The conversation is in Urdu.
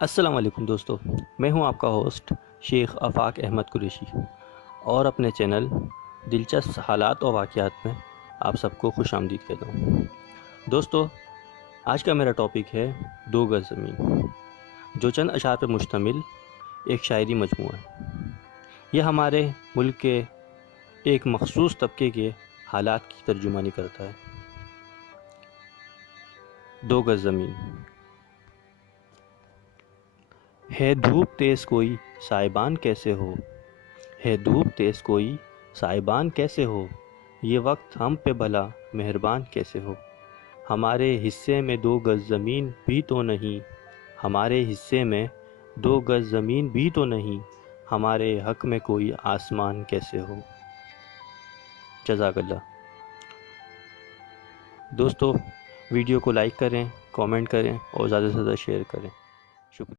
السلام علیکم دوستو، میں ہوں آپ کا ہوسٹ شیخ آفاق احمد قریشی اور اپنے چینل دلچسپ حالات و واقعات میں آپ سب کو خوش آمدید کہتا ہوں۔ دوستو، آج کا میرا ٹاپک ہے 2 گز زمین، جو چند اشعار پر مشتمل ایک شاعری مجموعہ ہے۔ یہ ہمارے ملک کے ایک مخصوص طبقے کے حالات کی ترجمانی کرتا ہے۔ 2 گز زمین۔ ہے دھوپ تیز کوئی سائبان کیسے ہو، ہے دھوپ تیز کوئی سائبان کیسے ہو، یہ وقت ہم پہ بھلا مہربان کیسے ہو۔ ہمارے حصے میں 2 گز زمین بھی تو نہیں، ہمارے حصے میں 2 گز زمین بھی تو نہیں، ہمارے حق میں کوئی آسمان کیسے ہو۔ جزاک اللہ۔ دوستو، ویڈیو کو لائک کریں، کامنٹ کریں اور زیادہ سے زیادہ شیئر کریں۔ شکریہ۔